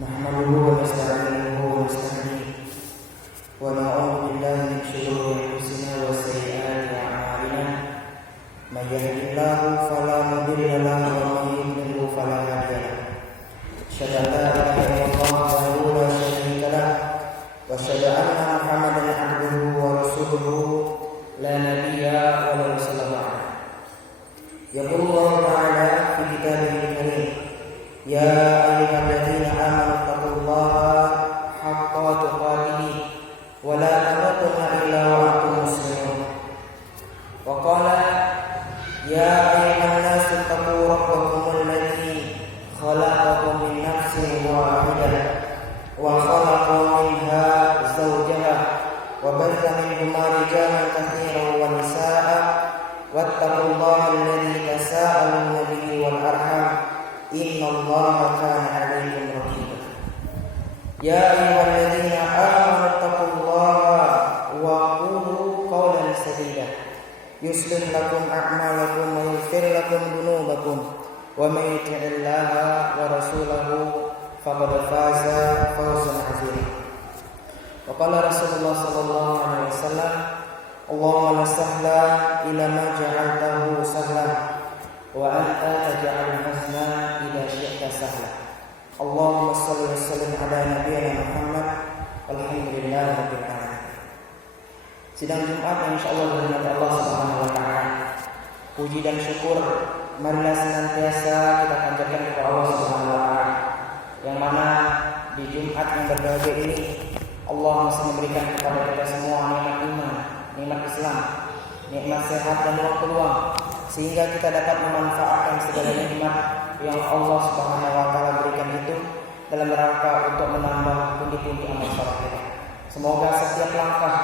نحمده ونستعينه ونستهديه ونعوذ بالله من شرور أنفسنا وسيئات أعمالنا من يهد الله فلا مضل له ومن يضلل فلا هادي له أشهد أن لا إله إلا الله وحده لا شريك له وأشهد أن محمدا عبده ورسوله لا نبي ولا رسول بعده يقول الله تعالى في كتابه الكريم يا أيها الذين آمنوا اتقوا الله حق تقاته ولا تموتن إلا وأنتم مسلمون وقال يا أيها الناس اتقوا ربكم الذي خلقكم من نفس واحدة وخلق منها زوجها وبث منهما رجالا كثيرا ونساء واتقوا الله الذي تساءلون به والأرحام إن الله كان عليكم رقيبا يا أيها الذين آمنوا اتقوا الله وقولوا قولا سديدا يصلح لكم أعمالكم ويغفر لكم ذنوبكم ومن يطع الله ورسوله فقد فاز فوزا عظيما وقال رسول الله صلى الله عليه وسلم اللهم لا سهل إلا ما جعلته سهلا وأنت تجعل الحزن إذا شئت سهلا اللهم صل وسلم على نبينا Muhammad walhamdulillahi rabbil alamin. Sidang Jumat yang insyaallah dirahmati Allah Subhanahu wa taala. Puji dan syukur marilah senantiasa kita panjatkan kepada Allah Subhanahu wa taala. Yang mana di Jumat yang berbahagia ini Allah masih memberikan kepada kita semua nikmat iman, nikmat Islam, nikmat sehat dan waktu luang, sehingga kita dapat memanfaatkan segala nikmat yang Allah Subhanahu wa taala berikan itu dalam rangka untuk menambah pundi-pundi amal saleh kita. Semoga setiap langkah,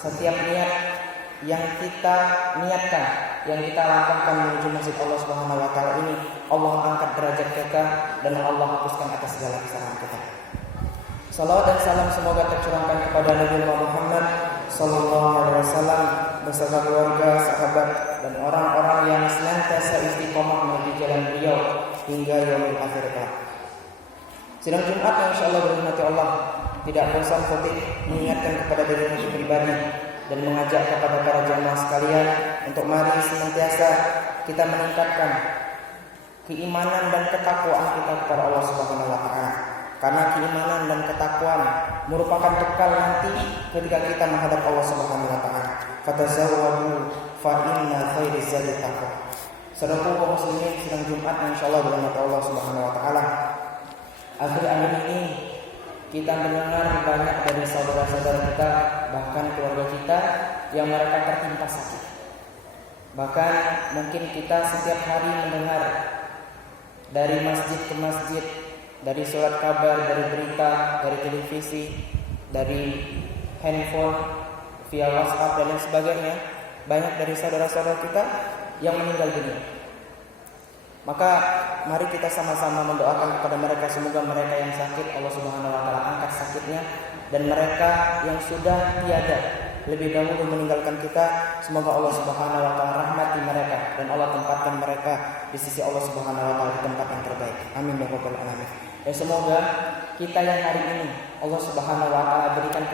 setiap niat yang kita niatkan, yang kita langkahkan menuju masjid Allah Subhanahu wa taala ini, Allah angkat derajat kita dan Allah hapuskan atas segala kesalahan kita. Salawat dan salam semoga tercurahkan kepada Nabi Muhammad sallallahu alaihi wasallam beserta keluarga, sahabat dan orang-orang yang senantiasa istiqomah menuju jalan beliau hingga yaumil akhir kelak. Sidang Jumat yang insyaallah dirahmati Allah, tidak bosan khotib mengingatkan kepada diri kita pribadi dan mengajak kepada para jamaah sekalian untuk mari senantiasa kita meningkatkan keimanan dan ketakwaan kita kepada Allah Subhanahu wa taala. Karena keimanan dan ketakwaan merupakan bekal nanti ketika kita menghadap Allah Subhanahu wa taala. Fatazawwadu fa inna khairaz zadi taqwa. Saudara kaum muslimin, sidang Jumat insyaallah dirahmati Allah Subhanahu wa taala. Akhir-akhir ini kita mendengar banyak dari saudara-saudara kita, bahkan keluarga kita yang mereka tertimpa sakit. Bahkan mungkin kita setiap hari mendengar dari masjid ke masjid, dari surat kabar, dari berita, dari televisi, dari handphone, via WhatsApp dan lain sebagainya, banyak dari saudara-saudara kita yang meninggal dunia. Maka mari kita sama-sama mendoakan kepada mereka, semoga mereka yang sakit Allah Subhanahu wa taala angkat sakitnya, dan mereka yang sudah tiada lebih dahulu meninggalkan kita, semoga Allah Subhanahu wa taala rahmati mereka dan Allah tempatkan mereka di sisi Allah Subhanahu wa taala di tempat yang terbaik. Amin ya rabbal alamin. Dan semoga kita yang hari ini Allah Subhanahu wa taala diberikan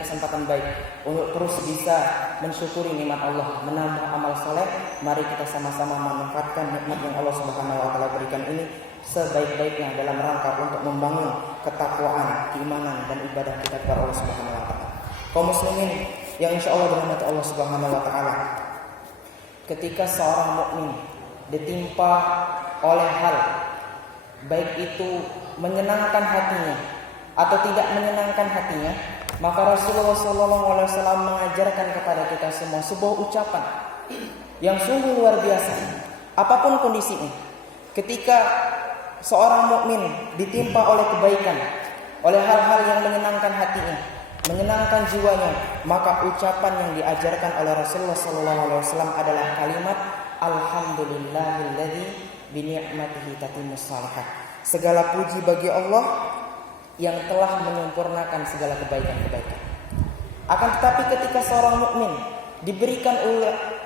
kesempatan baik untuk terus bisa mensyukuri nikmat Allah, menambah amal saleh. Mari kita sama-sama memanfaatkan nikmat yang Allah Subhanahu wa taala berikan ini sebaik-baiknya dalam rangka untuk membangun ketakwaan, keimanan dan ibadah kita kepada Allah Subhanahu wa taala. Kaum muslimin yang insyaallah dirahmati Allah Subhanahu wa taala, ketika seorang mukmin ditimpa oleh hal baik itu menyenangkan hatinya atau tidak menyenangkan hatinya, maka Rasulullah SAW mengajarkan kepada kita semua sebuah ucapan yang sungguh luar biasa. Apapun kondisinya, ketika seorang mukmin ditimpa oleh kebaikan, oleh hal-hal yang menyenangkan hatinya, menyenangkan jiwanya, maka ucapan yang diajarkan oleh Rasulullah SAW adalah kalimat Alhamdulillahilladzi bini'matihi tatimmus shalihat. Segala puji bagi Allah yang telah menyempurnakan segala kebaikan-kebaikan. Akan tetapi ketika seorang mukmin diberikan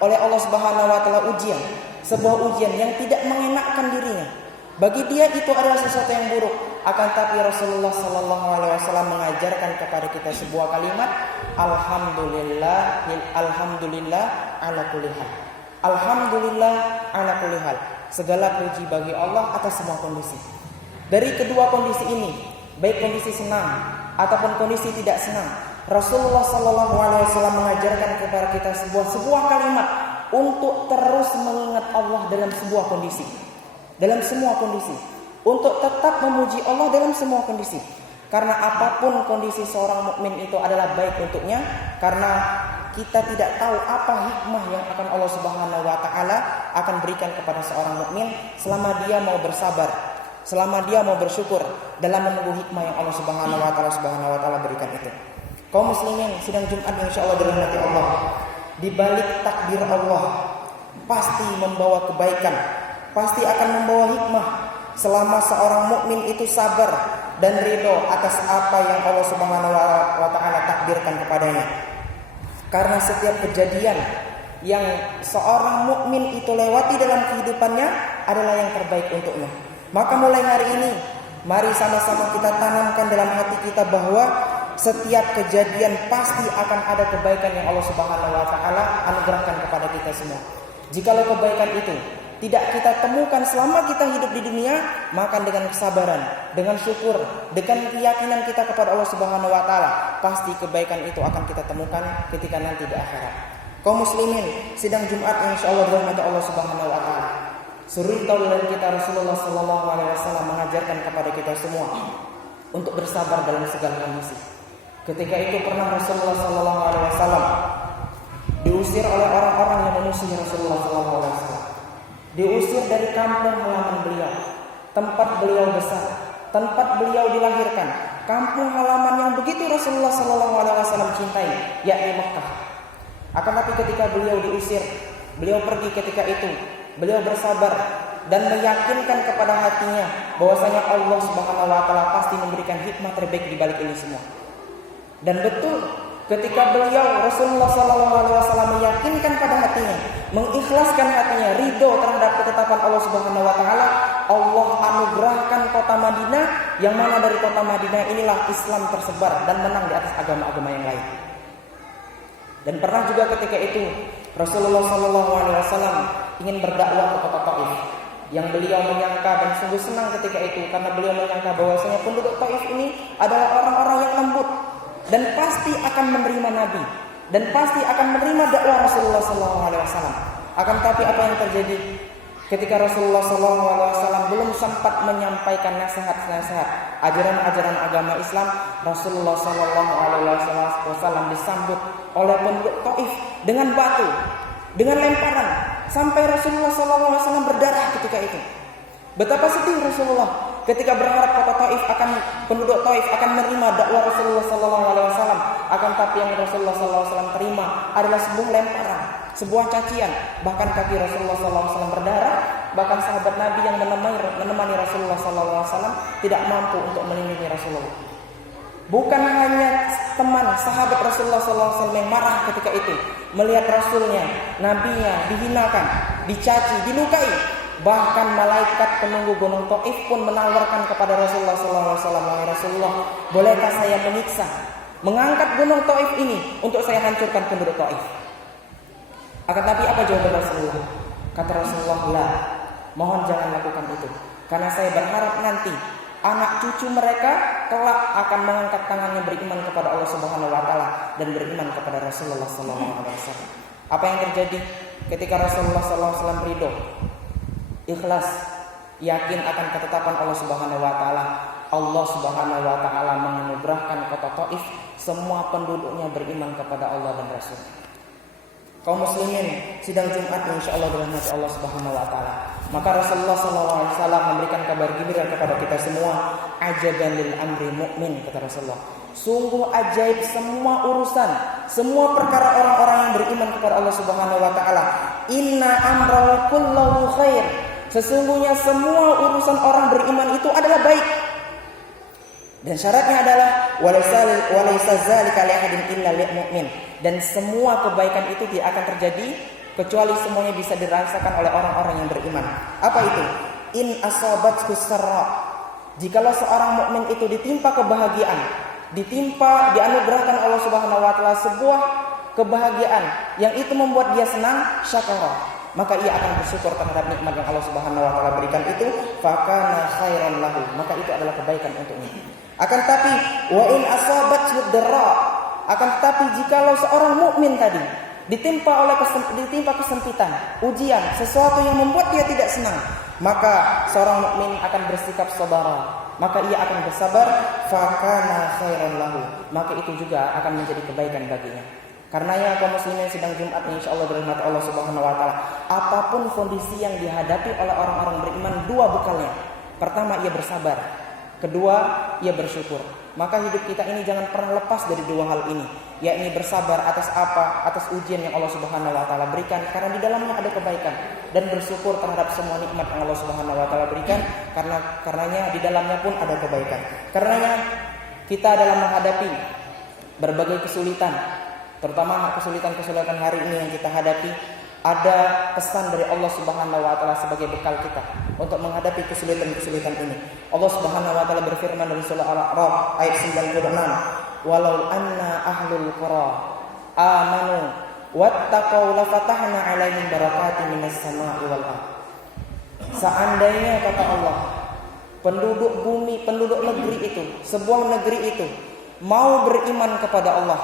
oleh Allah Subhanahu wa taala ujian, sebuah ujian yang tidak mengenakkan dirinya, Bagi dia itu adalah sesuatu yang buruk. Akan tapi Rasulullah sallallahu alaihi wasallam mengajarkan kepada kita sebuah kalimat, alhamdulillah ala kulli hal. Alhamdulillah ala kulli hal. Segala puji bagi Allah atas semua kondisi. Dari kedua kondisi ini, baik kondisi senang ataupun kondisi tidak senang, Rasulullah sallallahu alaihi wasallam mengajarkan kepada kita sebuah kalimat untuk terus mengingat Allah dalam sebuah kondisi. Dalam semua kondisi, untuk tetap memuji Allah dalam semua kondisi. Karena apapun kondisi seorang mukmin itu adalah baik untuknya, karena kita tidak tahu apa hikmah yang akan Allah Subhanahu wa taala akan berikan kepada seorang mukmin selama dia mau bersabar, selama dia mau bersyukur dalam menunggu hikmah yang Allah Subhanahu wa taala berikan itu. Kaum muslimin, sidang Jumat insyaallah dirahmati Allah, di balik takdir Allah pasti membawa kebaikan, pasti akan membawa hikmah selama seorang mukmin itu sabar dan ridho atas apa yang Allah Subhanahu wa taala takdirkan kepadanya. Karena setiap kejadian yang seorang mukmin itu lewati dalam kehidupannya adalah yang terbaik untuknya. Maka mulai hari ini, mari sama-sama kita tanamkan dalam hati kita bahwa setiap kejadian pasti akan ada kebaikan yang Allah Subhanahu wa taala anugerahkan kepada kita semua. Jikalau kebaikan itu tidak kita temukan selama kita hidup di dunia, maka dengan kesabaran, dengan syukur, dengan keyakinan kita kepada Allah Subhanahu wa taala, pasti kebaikan itu akan kita temukan ketika nanti di akhirat. Kaum muslimin, sidang Jumat insyaallah dirahmati Allah Subhanahu wa taala. Suri taulan kita Rasulullah sallallahu alaihi wasallam mengajarkan kepada kita semua untuk bersabar dalam segala kondisi. Ketika itu pernah Rasulullah sallallahu alaihi wasallam diusir oleh orang-orang yang memusuhi Rasulullah sallallahu alaihi wasallam. Diusir dari kampung halaman beliau, tempat beliau besar, tempat beliau dilahirkan, kampung halaman yang begitu Rasulullah sallallahu alaihi wasallam cintai, yakni Makkah. Akan tapi ketika beliau diusir, beliau pergi ketika itu, beliau bersabar dan meyakinkan kepada hatinya bahwasanya Allah Subhanahu wa taala pasti memberikan hikmah terbaik di balik ini semua. Dan betul ketika beliau Rasulullah sallallahu alaihi wasallam meyakinkan pada hatinya, mengikhlaskan hatinya, ridho terhadap ketetapan Allah Subhanahu wa taala, Allah anugerahkan kota Madinah, yang mana dari kota Madinah inilah Islam tersebar dan menang di atas agama-agama yang lain. Dan pernah juga ketika itu Rasulullah sallallahu alaihi wasallam ingin berdakwah ke kota Taif, yang beliau menyangka dan sungguh senang ketika itu karena beliau menyangka bahwasanya penduduk Taif ini adalah orang-orang yang lembut dan pasti akan menerima Nabi dan pasti akan menerima dakwah Rasulullah SAW. Akan tapi apa yang terjadi ketika Rasulullah SAW belum sempat menyampaikan nasihat-nasihat ajaran-ajaran agama Islam, Rasulullah SAW disambut oleh penduduk Taif dengan batu, dengan lemparan, sampai Rasulullah SAW berdarah ketika itu. Betapa sedih Rasulullah ketika berharap kota Taif penduduk Taif akan menerima dakwah Rasulullah SAW. Akan tapi yang Rasulullah SAW terima adalah sebuah lemparan, sebuah cacian. Bahkan kaki Rasulullah SAW berdarah. Bahkan sahabat Nabi yang menemani Rasulullah SAW tidak mampu untuk melindungi Rasulullah. Bukan hanya teman sahabat Rasulullah SAW yang marah ketika itu, melihat Rasulnya, Nabinya dihinakan, dicaci, dilukai. Bahkan malaikat penunggu gunung Taif pun menawarkan kepada Rasulullah SAW, "Wahai Rasulullah, bolehkah saya menyiksa, mengangkat gunung Taif ini untuk saya hancurkan penduduk Taif?" Akan tapi apa jawaban Rasulullah? Kata Rasulullah, "La, mohon jangan lakukan itu, karena saya berharap nanti anak cucu mereka kelak akan mengangkat tangannya beriman kepada Allah Subhanahu wa taala dan beriman kepada Rasulullah sallallahu alaihi wasallam." Apa yang terjadi ketika Rasulullah sallallahu alaihi wasallam ridho, ikhlas, yakin akan ketetapan Allah Subhanahu wa taala, Allah Subhanahu wa taala menganugerahkan kota Taif semua penduduknya beriman kepada Allah dan Rasul. Kaum muslimin, sidang Jumat insyaallah dirahmati Allah Subhanahu wa taala. Maka Rasulullah sallallahu alaihi wasallam memberikan kabar gembira kepada kita semua, ajaban lil amri mu'min, kata Rasulullah. Sungguh ajaib semua urusan, semua perkara orang-orang yang beriman kepada Allah Subhanahu wa taala. Inna amrahu kullahu khair. Sesungguhnya semua urusan orang beriman itu adalah baik. Dan syaratnya adalah walaysa zalika li ahadin illa lil mu'min. Dan semua kebaikan itu tidak akan terjadi kecuali semuanya bisa dirasakan oleh orang-orang yang beriman. Apa itu? in asabathu sarra, jikalau seorang mukmin itu ditimpa kebahagiaan, dianugerahkan Allah Subhanahu wa taala sebuah kebahagiaan yang itu membuat dia senang, syakara, maka ia akan bersyukur terhadap nikmat yang Allah Subhanahu wa taala berikan itu, fakana khairan lahu, maka itu adalah kebaikan untuknya. Akan tapi wa in asabathu darra, akan tetapi jikalau seorang mukmin tadi ditimpa kesempitan, ujian, sesuatu yang membuat dia tidak senang, maka seorang mukmin akan bersikap sabar, maka ia akan bersabar, fakana khairan lahu, maka itu juga akan menjadi kebaikan baginya. Karenanya kaum muslimin sidang Jumat insyaallah dirahmati Allah Subhanahu wa taala, apapun kondisi yang dihadapi oleh orang-orang beriman, dua bekalnya. Pertama, ia bersabar. Kedua, ia bersyukur. Maka hidup kita ini jangan pernah lepas dari dua hal ini, yakni bersabar atas apa? Atas ujian yang Allah Subhanahu wa taala berikan, karena di dalamnya ada kebaikan, dan bersyukur terhadap semua nikmat yang Allah Subhanahu wa taala berikan, karenanya di dalamnya pun ada kebaikan. Karenanya kita dalam menghadapi berbagai kesulitan, terutama kesulitan hari ini yang kita hadapi, ada pesan dari Allah Subhanahu wa taala sebagai bekal kita untuk menghadapi kesulitan ini. Allah Subhanahu wa taala berfirman dalam surah Al-A'raf ayat 96, "Walau anna ahlul qura amanu wattaqau lafatahna 'alaihim barakatin minas sama'i wal ardh." Seandainya, kata Allah, penduduk bumi, penduduk negeri itu, sebuah negeri itu mau beriman kepada Allah,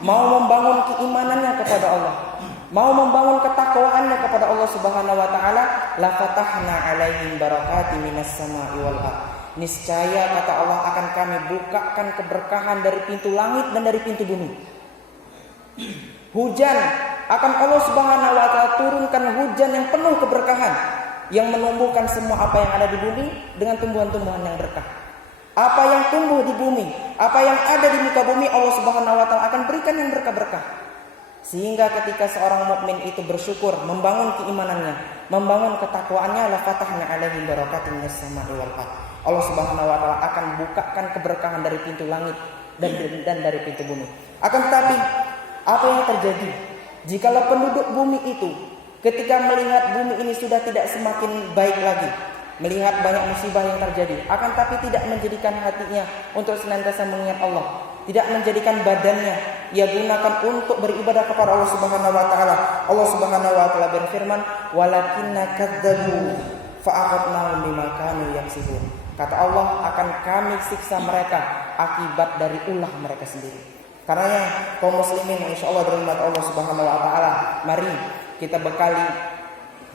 mau membangun keimanannya kepada Allah, mau membangun ketakwaannya kepada Allah Subhanahu wa taala, la fatahna 'alaihim barakatin minas sama'i wal ardh. Niscaya, kata Allah, akan kami bukakan keberkahan dari pintu langit dan dari pintu bumi. Hujan akan Allah Subhanahu wa taala turunkan, hujan yang penuh keberkahan, yang menumbuhkan semua apa yang ada di bumi dengan tumbuhan-tumbuhan yang berkah. Apa yang tumbuh di bumi, apa yang ada di muka bumi, Allah Subhanahu wa taala akan berikan yang berkah-berkah. Sehingga ketika seorang mukmin itu bersyukur, membangun keimanannya, membangun ketakwaannya, la fatahna 'alaihim barakatin minas sama'i wal ardh. Allah Subhanahu wa taala akan bukakan keberkahan dari pintu langit dan dari pintu bumi. Akan tetapi apa yang terjadi jikalau penduduk bumi itu ketika melihat bumi ini sudah tidak semakin baik lagi, melihat banyak musibah yang terjadi, akan tapi tidak menjadikan hatinya untuk senantiasa mengingat Allah, tidak menjadikan badannya ia gunakan untuk beribadah kepada Allah Subhanahu wa taala. Allah Subhanahu wa taala berfirman, "Walakinna kadzdzabu fa'akhadnahum bima kanu yaksibun." Kata Allah, akan kami siksa mereka akibat dari ulah mereka sendiri. Karenanya kaum muslimin insyaallah dirahmati Allah Subhanahu wa taala, mari kita bekali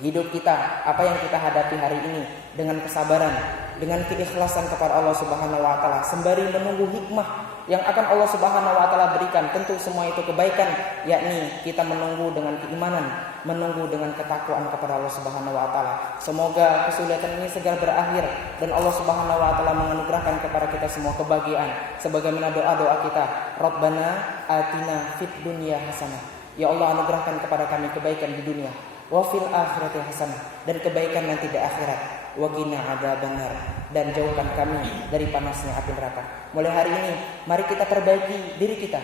hidup kita, apa yang kita hadapi hari ini, dengan kesabaran, dengan keikhlasan kepada Allah Subhanahu wa taala, sembari menunggu hikmah yang akan Allah Subhanahu wa taala berikan. Tentu semua itu kebaikan, yakni kita menunggu dengan keimanan, menunggu dengan ketakwaan kepada Allah Subhanahu wa taala. Semoga kesulitan ini segera berakhir dan Allah Subhanahu wa taala menganugerahkan kepada kita semua kebahagiaan sebagaimana doa-doa kita. Rabbana atina fid dunya hasanah. Ya Allah, anugerahkan kepada kami kebaikan di dunia, wa fil akhirati hasanah, dan kebaikan nanti di akhirat. Wa qina adzabannar, dan jauhkan kami dari panasnya api neraka. Mulai hari ini mari kita perbaiki diri kita,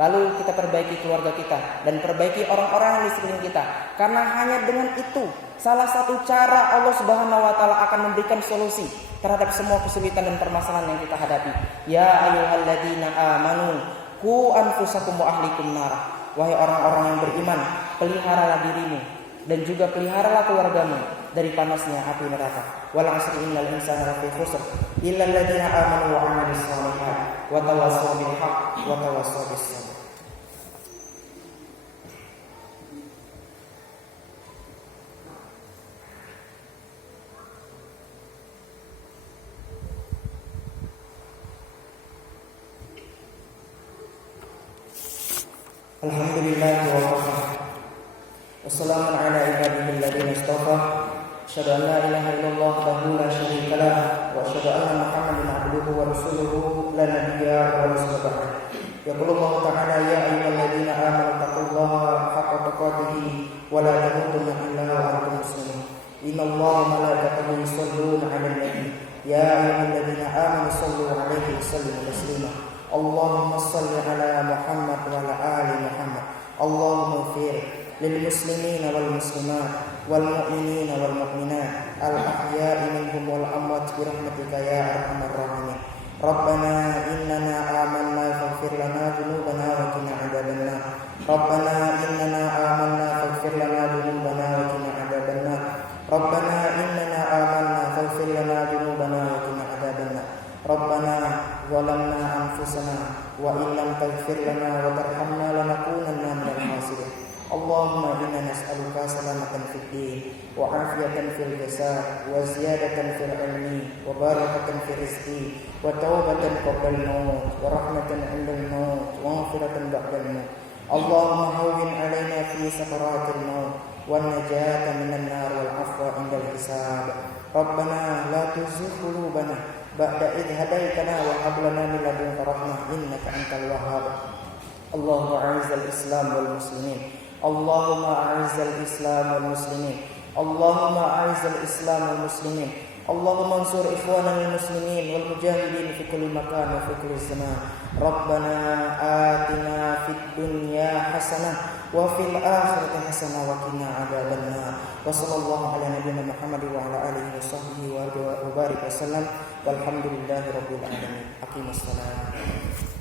lalu kita perbaiki keluarga kita, dan perbaiki orang-orang di sekeliling kita. Karena hanya dengan itu salah satu cara Allah Subhanahu wa taala akan memberikan solusi terhadap semua kesulitan dan permasalahan yang kita hadapi. Ya ayyuhalladzina amanu qu anfusakum wa ahlikum nar. Wahai orang-orang yang beriman, peliharalah dirimu dan juga peliharalah keluargamu dari panasnya api neraka. Wal 'asri innal insana lafi khusr illa alladziina aamanu wa 'amilus shalihaat wa tawassaw bil haqq wa tawassaw bis sabr. Alhamdulillah wa kafa. Wassalamu ala ibadihi alladziina istafa. Asyhadu an la ilaha illallah wahdahu la syarika lah wa asyhadu anna Muhammadan 'abduhu wa rasuluhu la nabiyya wa rasula ba'd. Yaqulu Allah ta'ala, ya ayyuhalladzina amanu taqullaha haqqa tuqatih wa la tamutunna illa wa antum muslimun. Innallaha wa malaikatahu yusholluna 'alan nabi. Ya ayyuhalladzina amanu shallu 'alaihi wa sallimu taslima. Allahumma shalli 'ala Muhammad wa 'ala ali Muhammad. Allahumma ighfir lil muslimina wal muslimat wal mu'minina wal mu'minat al ahya'i minhum wal amwat bi rahmatika ya arhamar rahimin. Rabbana innana amanna faghfir lana dhunubana wa qina adzabannar. Rabbana innana amanna faghfir lana dhunubana wa qina adzabannar. Rabbana innana amanna faghfir lana dhunubana wa qina adzabannar. Rabbana zalamna anfusana wa in lam taghfir lana wa tarhamna lanakunanna minal khasirin. Allahumma inna nas'aluka salamatan fid din wa afiyatan fil jasad wa ziyadatan fil ilmi wa barakatan fil rizqi wa taubatan qabla al-maut wa rahmatan 'inda al-maut wa maghfiratan ba'da al-maut. Allahumma hawwin 'alaina fi sakaratil maut wan najata minan nar wal 'afwa 'inda al-hisab. Rabbana la tuzigh qulubana ba'da idh hadaytana wa hab lana min ladunka rahmah innaka antal wahhab. Allahumma a'izzal islam wal muslimin. Allahumma a'izzal islam wal muslimin. Allahumma a'izzal islam wal muslimin. Allahumma ansur ikhwanana al muslimin wal mujahidin fi kulli makan wa fi kulli zaman. Rabbana atina fid dunya hasanah wa fil akhirati hasanah wa qina adzabannar. Wa sallallahu ala nabiyyina Muhammad wa ala alihi wa sahbihi wa barik wasallam. Walhamdulillahi rabbil alamin. Aqimus salat.